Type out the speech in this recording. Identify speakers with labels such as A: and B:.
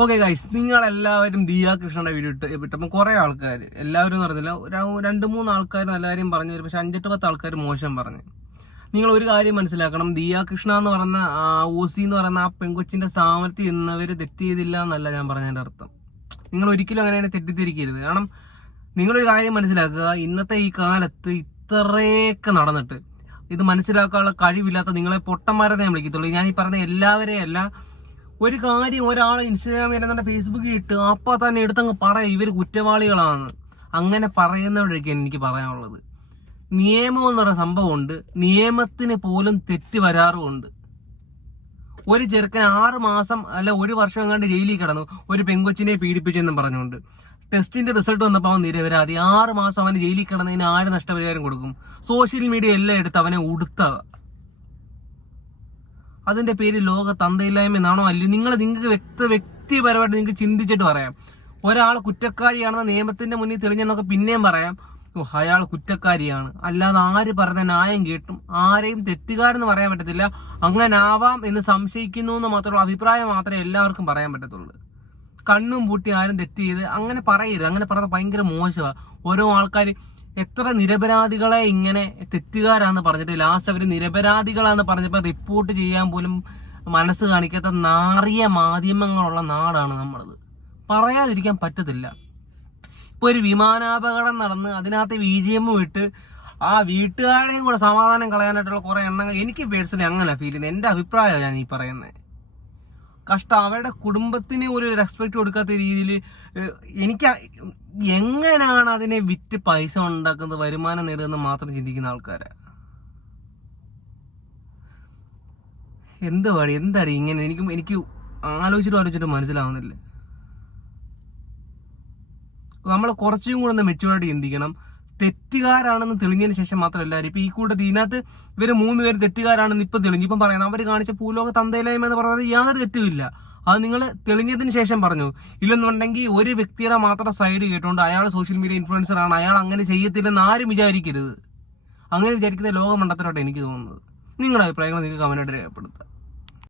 A: Okay guys നിങ്ങൾ എല്ലാവരും ദിയ കൃഷ്ണന്റെ വീഡിയോ ഇട്ട് വിട്ടപ്പോൾ കുറെ ആൾക്കാർ എല്ലാവരും എന്ന് പറഞ്ഞില്ല രണ്ട് മൂന്ന് ആൾക്കാർ നല്ല കാര്യം പറഞ്ഞു പക്ഷെ അഞ്ചെട്ട് പത്ത് ആൾക്കാർ മോശം പറഞ്ഞു. നിങ്ങൾ ഒരു കാര്യം മനസ്സിലാക്കണം ദിയ കൃഷ്ണ എന്ന് പറഞ്ഞ ആ ഓസി എന്ന് പറയുന്ന ആ പെൺകൊച്ചിന്റെ സാമർത്ഥ്യം ഇന്നവർ തെറ്റ് ചെയ്തില്ല എന്നല്ല ഞാൻ പറഞ്ഞതിന്റെ അർത്ഥം. നിങ്ങൾ ഒരിക്കലും അങ്ങനെ തെറ്റിദ്ധരിക്കരുത്. കാരണം നിങ്ങളൊരു കാര്യം മനസ്സിലാക്കുക ഇന്നത്തെ ഈ കാലത്ത് ഇത്രയൊക്കെ നടന്നിട്ട് ഇത് മനസ്സിലാക്കാനുള്ള കഴിവില്ലാത്ത നിങ്ങളെ പൊട്ടന്മാരെ ഞാൻ വിളിക്കത്തുള്ളൂ. ഞാൻ ഈ പറഞ്ഞ എല്ലാവരെയും അല്ല ഒരു കാര്യം ഒരാൾ ഇൻസ്റ്റാഗ്രാമിൽ തന്നെ ഫേസ്ബുക്കിൽ ഇട്ട് അപ്പൊ തന്നെ എടുത്തങ്ങ് പറയാം ഇവർ കുറ്റവാളികളാണ്. അങ്ങനെ പറയുന്നവരൊക്കെയാണ് എനിക്ക് പറയാനുള്ളത്. നിയമം എന്ന് പറയുന്ന സംഭവമുണ്ട്. നിയമത്തിന് പോലും തെറ്റ് വരാറുമുണ്ട്. ഒരു ചെറുക്കൻ ആറ് മാസം അല്ല ഒരു വർഷം എങ്ങാണ്ട് ജയിലിൽ കിടന്നു. ഒരു പെങ്കൊച്ചിനെ പീഡിപ്പിച്ചെന്നും പറഞ്ഞുകൊണ്ട്. ടെസ്റ്റിന്റെ റിസൾട്ട് വന്നപ്പോൾ അവൻ നിരപരാധി. ആറ് മാസം അവന് ജയിലിൽ കിടന്നതിന് ആര് നഷ്ടപരിഹാരം കൊടുക്കും? സോഷ്യൽ മീഡിയ എല്ലാം എടുത്ത് അവനെ ഉടുത്തത അതിന്റെ പേര് ലോക തന്തയില്ലായ്മ എന്നാണോ അല്ലയോ നിങ്ങൾ നിങ്ങൾക്ക് വ്യക്ത വ്യക്തിപരമായിട്ട് നിങ്ങൾക്ക് ചിന്തിച്ചിട്ട് പറയാം. ഒരാൾ കുറ്റക്കാരിയാണെന്ന് നിയമത്തിന്റെ മുന്നിൽ തെളിഞ്ഞെന്നൊക്കെ പിന്നെയും പറയാം. ഓ അയാൾ കുറ്റക്കാരിയാണ്. അല്ലാതെ ആര് പറഞ്ഞ ന്യായം കേട്ടും ആരെയും തെറ്റുകാരെന്ന് പറയാൻ പറ്റത്തില്ല. അങ്ങനെ ആവാം എന്ന് സംശയിക്കുന്നു എന്ന് മാത്രമുള്ള അഭിപ്രായം മാത്രമേ എല്ലാവർക്കും പറയാൻ പറ്റത്തുള്ളൂ. കണ്ണും പൂട്ടി ആരും തെറ്റ് ചെയ്ത് അങ്ങനെ പറയരുത്. അങ്ങനെ പറഞ്ഞാൽ ഭയങ്കര മോശമാണ് ഓരോ ആൾക്കാർ എത്ര നിരപരാധികളെ ഇങ്ങനെ തെറ്റുകാരാന്ന് പറഞ്ഞിട്ട് ലാസ്റ്റ് അവർ നിരപരാധികളാന്ന് പറഞ്ഞപ്പോൾ റിപ്പോർട്ട് ചെയ്യാൻ പോലും മനസ്സ് കാണിക്കാത്ത നാറിയ മാധ്യമങ്ങളുള്ള നാടാണ് നമ്മളത്. പറയാതിരിക്കാൻ പറ്റത്തില്ല. ഇപ്പൊ ഒരു വിമാനാപകടം നടന്ന് അതിനകത്ത് വി ജി എം ഇട്ട് ആ വീട്ടുകാരുടെയും കൂടെ സമാധാനം കളയാനായിട്ടുള്ള കുറേ എണ്ണങ്ങൾ എനിക്ക് പേഴ്സണലി അങ്ങനെ ഫീൽ ചെയ്യുന്നത്. എന്റെ അഭിപ്രായമാണ് ഞാൻ ഈ പറയുന്നത് കഷ്ടം. അവരുടെ കുടുംബത്തിന് ഒരു റെസ്പെക്ട് കൊടുക്കാത്ത രീതിയിൽ എനിക്ക് എങ്ങനെയാണ് അതിനെ വിറ്റ് പൈസ ഉണ്ടാക്കുന്നത് വരുമാനം നേടുന്നത് മാത്രം ചിന്തിക്കുന്ന ആൾക്കാരെ. എന്ത് വഴി എന്തായാലും ഇങ്ങനെ? എനിക്ക് എനിക്ക് ആലോചിച്ചിട്ട് ആലോചിച്ചിട്ട് മനസ്സിലാവുന്നില്ല. നമ്മൾ കുറച്ചും കൂടെ ഒന്ന് മെച്ചുവായിട്ട് ചിന്തിക്കണം. തെറ്റുകാരാണെന്ന് തെളിഞ്ഞതിന് ശേഷം മാത്രമല്ല ഇപ്പൊ ഈ കൂട്ടത്തിൽ ഇതിനകത്ത് ഇവർ മൂന്ന് പേര് തെറ്റുകാരാണെന്ന് ഇപ്പൊ തെളിഞ്ഞു. ഇപ്പം പറയുന്നത് അവർ കാണിച്ച ഭൂലോക തന്തയിലായ്മ എന്ന് പറഞ്ഞത് യാതൊരു തെറ്റുമില്ല. അത് നിങ്ങൾ തെളിഞ്ഞതിന് ശേഷം പറഞ്ഞു. ഇല്ലെന്നുണ്ടെങ്കിൽ ഒരു വ്യക്തിയുടെ മാത്രം സൈഡ് കേട്ടുകൊണ്ട് അയാൾ സോഷ്യൽ മീഡിയ ഇൻഫ്ലുവൻസർ ആണ് അയാൾ അങ്ങനെ ചെയ്യത്തില്ലെന്ന് ആരും വിചാരിക്കരുത്. അങ്ങനെ വിചാരിക്കുന്ന ലോകമണ്ഡത്തിലോട്ട് എനിക്ക് തോന്നുന്നത്. നിങ്ങളുടെ അഭിപ്രായങ്ങൾ നിങ്ങൾക്ക് കമന്റായിട്ട് രേഖപ്പെടുത്തുക.